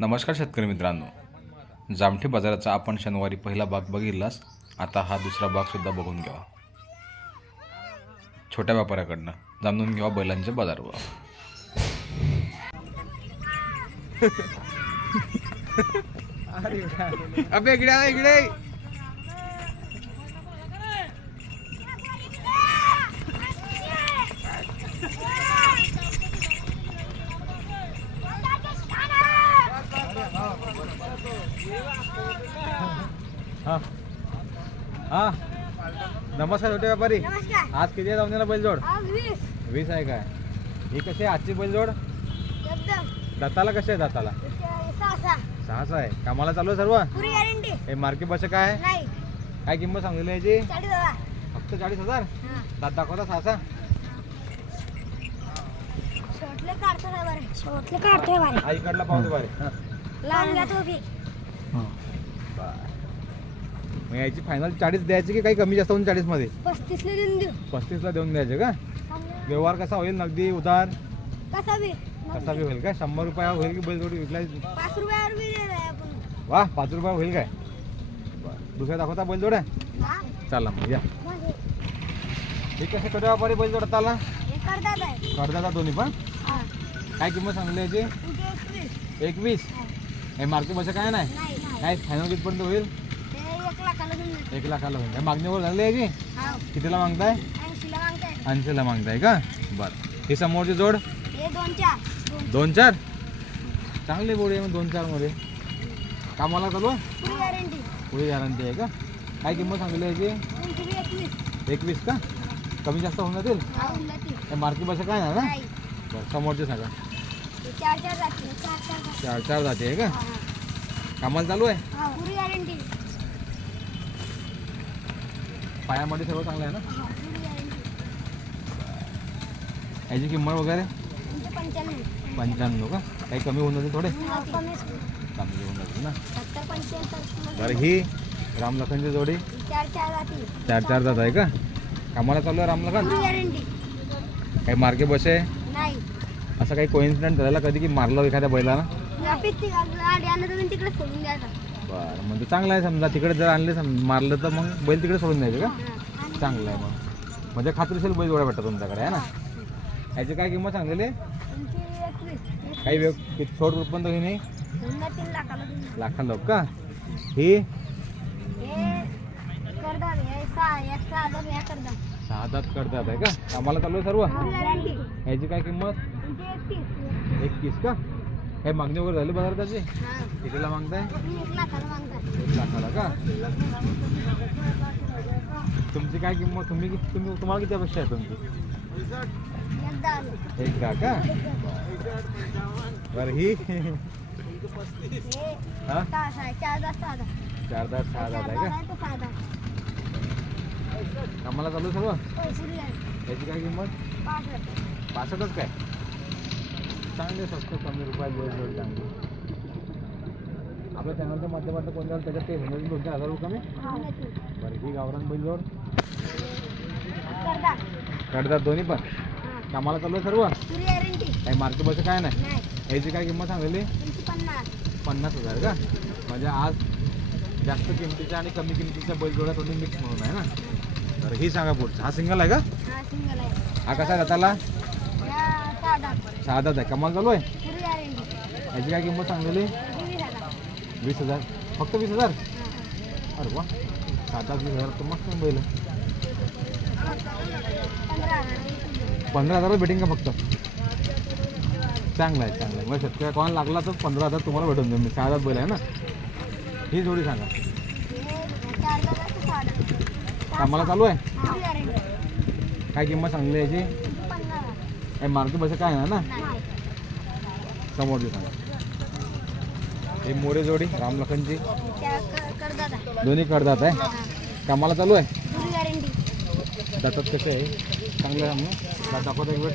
नमस्कार शेतकरी मित्रांनो. जामठी बाजाराचा आपण शनिवारी पहिला भाग बघितलास. आता हा दुसरा भागसुद्धा बघून घ्यावा. छोट्या व्यापाऱ्याकडनं जाणून घ्यावा बैलांचे बाजारवर. अबे इकडे इकडे. हा. हा. नमस्कार छोटे व्यापारी. नमस्कार. आज किती आहे जाऊन बैलजोड? आज वीस. वीस आहे काय? ही कशी आहे आजची बैलजोड? एकदम. दाताला कशी आहे दाताला? सहा सहा. सहाच आहे. कामाला चालू आहे सर्व? पुरी गॅरंटी हे मार्केट बस काय? आहे? नाही. काय किंमत सांगलेली आहे याची फक्त चाळीस हजार? हा. दात दाखवता सहाचा शॉर्टले काढतो रे बरे शॉर्टले काढतोय बरे हा इकडला पाहतो बारे लावून घ्या तो बी मग याची फायनल चाळीस द्यायची की काही कमी जास्त होऊन चाळीसमध्ये पस्तीसले देऊन देऊ. पस्तीसला देऊन द्यायचे का? व्यवहार कसा होईल? नगदी उधार? कसा बी. कसा बी होईल का शंभर रुपया होईल की बैलजोडी विकला पाच रुपयावर बी दे रे आपण. वा पाच रुपया होईल काय? दुसऱ्या दाखवता बैलजोड्या हा? चला मग या. म्हणजे हे कसे छोट्या व्यापारी बैलजोड आला हे करतात आहे. कडदादा दोन्ही पण? हा. काय किंमत सांगली याची? एकवीस. हा. हे मार्केट बस काय नाही? नाही नाही. काय फायनल कितपर्यंत होईल? एक लाखाला देऊन देऊ एक लाखाला होईल काय मागणीवर झाली याची हा कितीला मागताय. ऐंशीला मागताय का? बरं. ही समोरची जोड? दोन चार. चांगली बोडी आहे मग दोन चारमध्ये. कामाला चालू? आहे? पुढे गॅरंटी आहे का? काय किंमत सांगली याची? एकवीस. का? कमी जास्त होऊन जातील? मार्केट बस काय ना? बरं समोरचे सांगा. चार चार जाते आहे का? कामाला चालू आहे? पायामध्ये सर्व चांगलं आहे ना? हा, याची किंमत वगैरे? पंच्याण्णव. का? काही कमी होऊन जातील थोडे? हा, चांगले होऊन जातील. ना? बरं ही रामलखनची जोडी. चार चार जाती. चार चार जात आहे का? कामाला चालू आहे रामलखन गॅरंटी काही मार्के बस? आहे नाही. असं काही कोइन्सिडेंट झालेला कधी की मारलं एखाद्या बैलाला तर तिकडे सोडून द्यायचं बरं म्हणजे चांगलं आहे समजा तिकडे जर आणले सम मारलं तर मग बैल तिकडे सोडून द्यायचे का? चांगलं आहे मग. म्हणजे खात्रीशीर बैल जोड्या भेटतात तुमच्याकडे आहे ना? याची काय किंमत सांगलेली? काही वेळ सोड रुपये तर नाही? लाखा लोक का? ही? हे सहा हजार करतात दात करतात आहे का? आम्हाला चालू आहे सर्व? याची काय किंमत? एकतीस का? काही मागणी वगैरे झाली त्याची हा. कितीला मागताय? एक लाखाला का? तुमची काय किंमत तुम्ही किती- तुम्ही तुम्हाला किती अपेक्षा आहे तुमची? एक का का? बरं ही? हे? हा चार तास सहा चार आहे का? कामाला चालू सर्व? हो, पुरी गॅरंटी याची काय किंमत? पासष्टच काय? चांगले स्वस्त कमी रुपयात वेळ चांगली. आपल्या चॅनलच्या माध्यमातून कोण जाईल त्याच्यात ते होणार दोन चार हजार रुपये कमी. बरं ही गावरान बैलजोड करतात काढतात दोन्ही पण. कामाला चालू सर्व? काही मार्केट बस काय नाही? याची काय किंमत सांगलेली? पन्नास. हजार का? म्हणजे आज जास्त किमतीच्या आणि कमी किमतीच्या बैलजोड्या थोडी मिक्स म्हणून आहे ना? तर ही सांगा पुढचं. हा सिंगल आहे का? हा कसा या सहा आहे कमाल चालू आहे? याची काय किंमत सांगलेली? वीस हजार. फक्त वीस हजार. अरे वा. सात आठ वीस हजार तर मस्त बैल. आहे. पंधरा हजार पंधरा हजारात भेटेन का फक्त? चांगलं आहे चांगलं आहे. मग शेतकऱ्या कोणाला लागला तर पंधरा हजार तुम्हाला भेटून देईल मी सहा हजार बैल आहे ना? ही जोडी सांगा. कामाला चालू आहे? काय किंमत सांगली याची? हे मारुती बस काय ना? नाही. समोरची सांगा हे मोरे जोडी करतात आहे. दोन्ही कडदात आहे. कामाला चालू आहे? दातात कसं आहे? चांगलं आहे मग दाखवत एक वेळ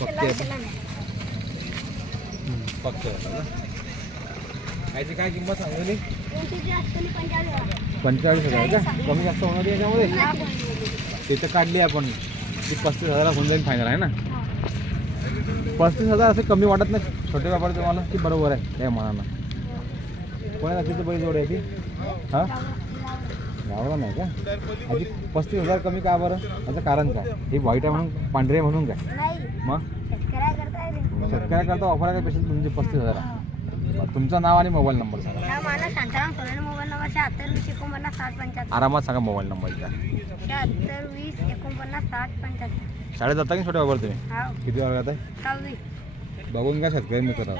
पक्के. पक्के? याची काय किंमत सांगली? पंचेचाळीस हजार. का? कमी जास्त होणार याच्यामध्ये? नाही. ते तर काढली आपण. पस्तीस हजार होऊन जाईल फायनल आहे ना. पस्तीस हजार असं कमी वाटत नाही. छोटे व्यापारी तुम्हाला की बरोबर आहे त्या मनानं. कोणा तिथे बैल जोड आहे ती? हां? गावाला नाही का? आधी पस्तीस हजार कमी का बरं? याचं कारण काय? ही वाईट आहे म्हणून पांढरे आहे म्हणून काय? मग? शेतकऱ्याकरता ऑफर आहे का पेशल तुमचे पस्तीस हजार? बरं, तुमचं नाव आणि मोबाईल नंबर सांगा. हा मला शांताराम सोरेन मोबाईल नंबर शहात्तर वीस एकोणपन्नास साठ पंच्याहत्तर. आरामात सांगा मोबाईल नंबर द्या शहात्तर वीस एकोणपन्नास साठ पंच्याहत्तर. शाळेत जाता की छोटे व्यापार तुम्ही? हा. किती वर्गात आहे सहावी. बघून घ्या शेतकरी मित्र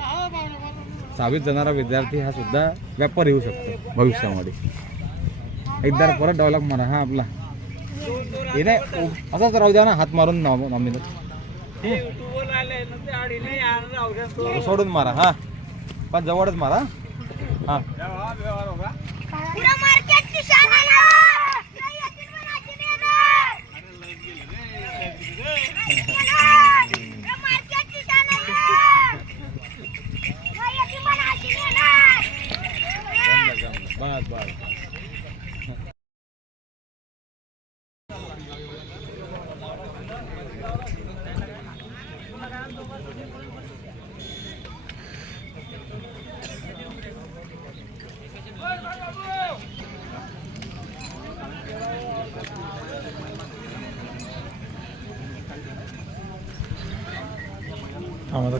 सहावीत जाणारा विद्यार्थी हा सुद्धा व्यापार येऊ शकतो भविष्यामध्ये. एकदा परत डेव्हलप म्हणा हा आपला. हे नाही उ- असाच राहू द्या ना हात मारून नॉमिनल सोडून मारा हा. पण जवळच मारा. हा. पुरा मार्केटची शान आहे ना. नाही येतील पण अशी येणार. पुरा मार्केटची शान आहे. नाही येतील पण अशी येणार. बस बस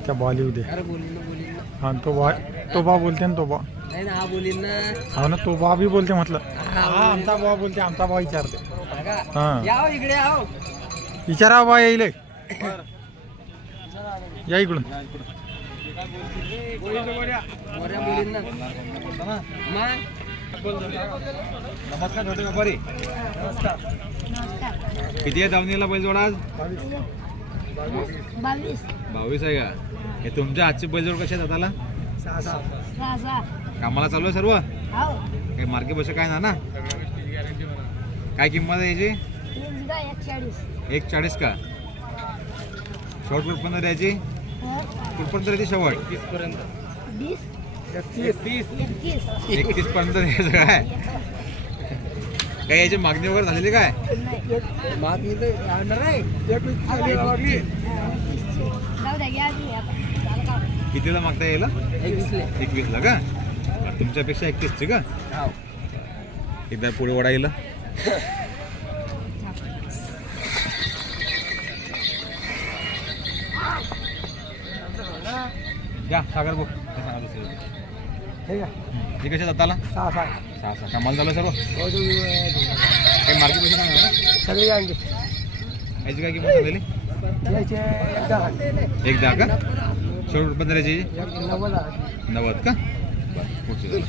आम्हाला त्या बॉल येऊ दे हा तो बा तो बा बोलते ना तो बा नाही ना हा ना. हा ना तो बा बी बोलते म्हटलं. हा आमचा बा बोलते आमचा बा विचारते. हा. विचारा बा येईल या इकडून. नमस्कार छोटे व्यापारी. किती आहे दावणीला बैलजोड आज? बावीस. बावीस आहे का? हे तुमच्या आजची बैलजोड कशा आहेत सहा सहा कामाला चालू आहे सर्व? हो. काही मार्के पैसे काय ना ना? काय किंमत आहे याची? तीन का एक चाळीस एक चाळीस का? शेवट कुठपर्यंत द्यायची? कुठपर्यंत द्यायची शेवट? वीस एकतीस. एकतीस पर्यंत द्यायचं काय? काय याची मागणी वगैरे झालेली काय? माग इथं येणार आहे जाऊ द्या घ्या तुम्ही आता. झालं का? कितीला मागता येईल? एक दिसले एकवीसला का? तुमच्यापेक्षा एकतीसची का? एकदा पुढे वडा येईल. या सागर भाऊ. हे कशा जाताला सहा सहा. सहा सहा कामाला झालं सर्व? काही मार्केट पैसे सांगा सगळे आणले याची काय किंमत झालेली यायचे एकदा एक दहा का? शेवट पंधराची नव्वद नव्वद का? पुढची झालं.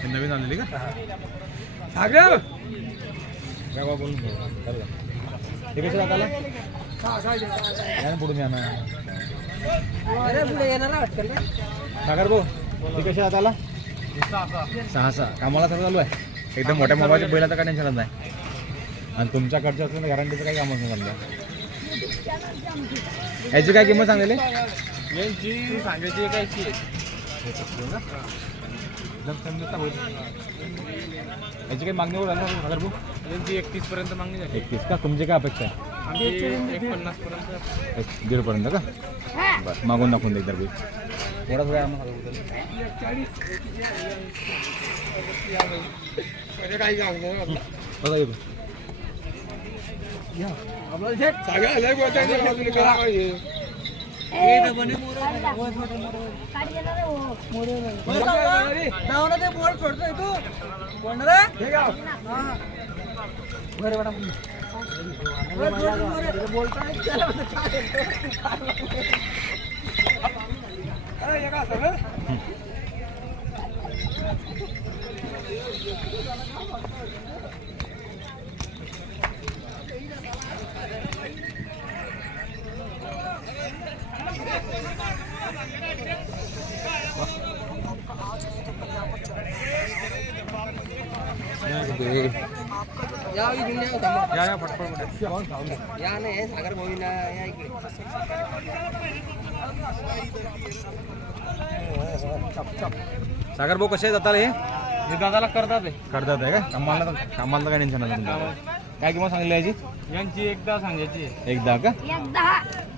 हे नवीन आणलेली का? सागर! काय बा बोलून घेऊ. चालेल. हे कसे दाताला या ना पुढून या ना अरे पुढे येणार आहे वाटतं ना सागर भाऊ. हे कसे दाताला सहा सहा कामाला सर्व चालू आहे. एकदम मोठ्या मोबाईलच्या बैलाचं काय टेन्शनच नाही. आणि तुमच्याकडच्या असलं गॅरंटीचं काही कामच नाही समजा. याची काय किंमत सांगलेली यांची सांगायची कायची याची काही मागणी सागर भाऊ यांची एकतीस पर्यंत मागणी झाली. एकतीस का? तुमची काय अपेक्षा आहे? एक दीडपर्यंत का. बरं मागून दाखवून दे एकदा बी. थोडा थोडा आम्हाला बघा हो. मोरे. बोर्ड सोडतोय तू. कोण रे? या 아, 얘가 या. या या फटफट. या नाही सागर भाऊना या इकडे सागर भाऊ कसे जातात हे? हे दादाला करतात करतात आहे का? कामाला कामाला काय टेन्शन नाही तुमचं. काय किंमत सांगितली याची? यांची एकदा सांगायची एकदा का?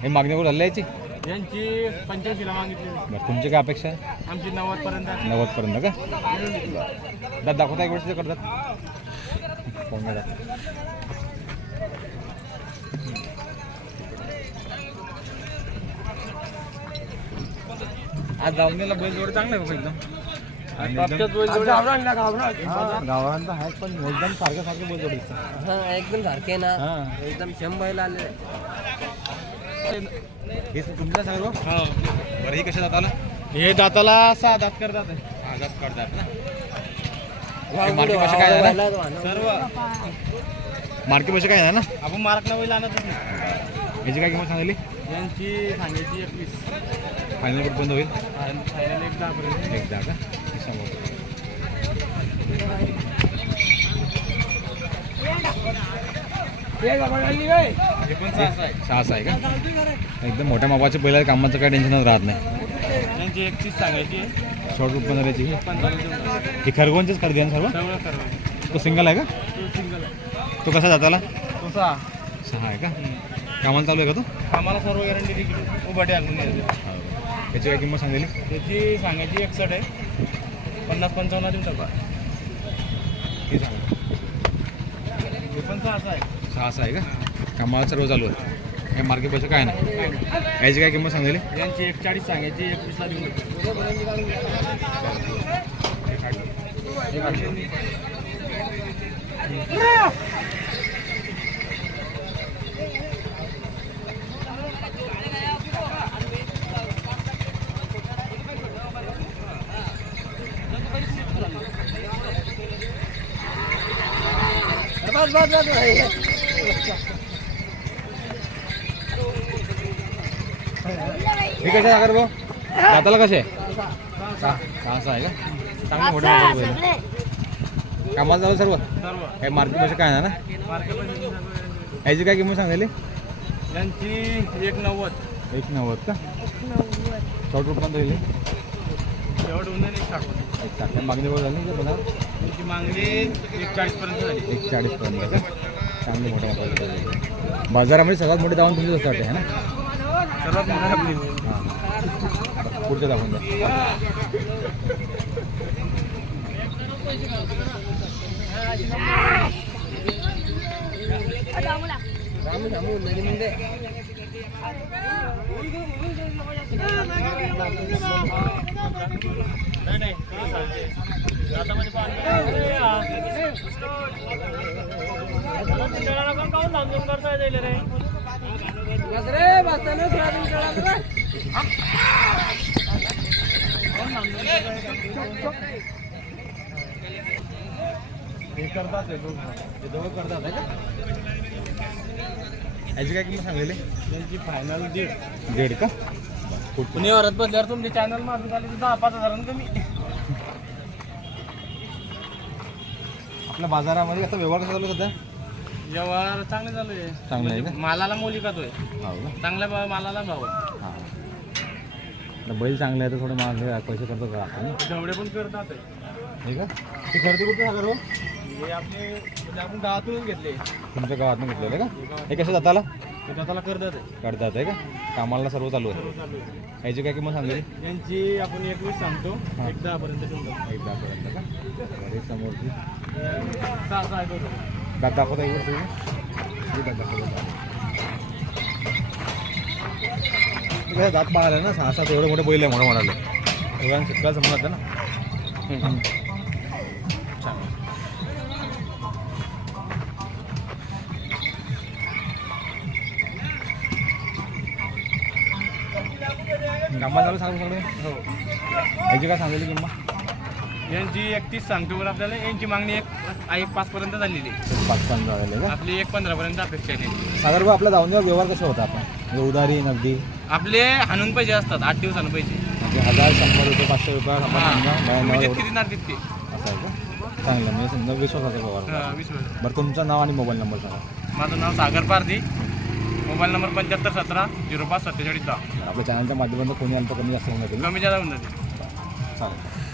हे मागणी कुठं झाली याची? यांची पंच्याऐंशीला मागितली बरं तुमची काय अपेक्षा आहे? आमची नव्वद पर्यंत नव्वदपर्यंत का? दात दाखवता एक वर्ष करतात. पाहून घ्या दात. आज दावणीला बैल जोड चांगला आहे बघा एकदम गावरांचा आहे पण एकदम सारखं सारखं बैल जोड हा एकदम सारखे ना. हां. एकदम शंभरला आले. हे तुमचं सर्व बरं ही कशा जाताला? हे दाताला सहा दात करतात. आजाद करतात ना? हे मार्के पैसे काय आहे ना सर्व. मार्के पैसे काय आहे ना आपण मार्क नवीन आणतच नाही. याची काय किंमत सांगितली यांची सांगायची एकवीस. फायनल कुठपर्यंत होईल? फायनल एक दहा पर्यंत. एकदा का? हे समोर हे पण सहा आहे. का? एकदम मोठ्या मापाचे पहिल्या कामाचं काय टेन्शनच राहत नाही. यांची एकतीस सांगायची शॉर्ट उत्पन्न त्याची पंधरा ही खरगोनचीच खरेदी आहे ना सर्व? तो सिंगल आहे का? तो सिंगल आहे. तो कसा जाताला? तो सहा. सहा आहे का? कामाला चालू आहे का तो? आम्हाला सर्व गॅरंटी तिकडे उभाटे आणून त्याची काय किंमत सांगितली त्याची सांगायची एकसठ आहे. पन्नास पंचावन्न देऊन टाका. ती सांगा. हे पण सहा आहे. सहा सहा आहे का? कामाला सर्व चालू आहे. काय मार्केट पैसे काय नाही याची काय किंमत सांगितली यांची एक चाळीस सांगायची एकवीसला टाका बस बस बस हे कसे सागर भाऊ? दाताला कसे? सहा सहा आहे का? चांगले मोठे कामाला चालू सर्व? सर्व. काही मार्केट पैसे काय ना? याची काय किंमत सांगितली यांची एक नव्वद. एक नव्वद का? शॉर्ट एक टाकल्या मागणी झाली बघा त्यांची मागणी एक चाळीस पर्यंत झाली. एक चाळीस पर्यंत का चांगली मोठ्या. बाजारामध्ये सगळ्यात मोठी दावण तुमची असं वाटते है ना? सर्वात मोठी आपली हां पुढच्या दाखवून द्या हे करतात दोघं. दोघं करतात आहे का? याची काय किंमत त्यांची फायनल दीड दीड का? वरात बदल्यावर तुमचे चॅनल माझं झाले तर दहा पाच हजारांनी कमी. आपल्या बाजारामध्ये कसं व्यवहार कसा चालू सध्या? व्यवहार चांगले चालू आहे. चांगलं आहे म्हणजे मालाला आहे हो का? चांगल्या भाव- मालाला भाव आहे. हां. आता बैल चांगले आहे तर थोडे महाग हे पैसे करतो का आपण जेवढे पण करतात. आहे. हे का? ती खरेदी कुठे सागर हो हे आपले म्हणजे आपण गावातूनच घेतले. तुमच्या गावातून घेतलेलं का? हे कसं जाताला? ते दाताला करतात आहे. करतात आहे का? कामाला सर्व चालू आहे. सर्व चालू आहे. याची काय किंमत सांगितली यांची आपण एकवीस सांगतो. हा. एक दहा पर्यंत देऊन टाकू. एक दहापर्यंत का? बरे समोरची. सहा सहा आहे बरोबर. दात दाखवता एक वर्ष हे दात दाखवता कसं दात पाहायला ना सहा सात एवढे मोठे बैल आहे मोठे म्हणाले एवढ्या शिकायला समजत ना छान कामा चालू सांगू सगळे हो याची काय सांगितली किंमत यांची एकतीस सांगतो बरं आपल्याला यांची मागणी एक एक पाच पर्यंत झालेली आहे. पाच झालेले का? आपली एक पंधरा पर्यंत अपेक्षा आहे. सागर भाऊ आपल्या दावणीवर व्यवहार कसा होता आपण? म्हणजे उधारी नगदी? आपले हाणून पैसे असतात आठ दिवसानं पैसे. म्हणजे हजार शंभर रुपये पाचशे रुपये आपण हा. समजा महिन्यावर तुम्ही एवढं- जितके देणार तितके. असं आहे का? चांगलं म्हणजे समजा विश्वासाचा व्यवहार हा, वीस वेळा. बरं तुमचं नाव आणि मोबाईल नंबर सांगा. माझं नाव सागर पारधी. मोबाईल नंबर पंच्याहत्तर सतरा झिरो पाच सत्तेचाळीस दहा. आपल्या चॅनलच्या माध्यमातून कोणी तर कमी जास्त होऊन जातील कमी जादा होऊन जाते चालेल.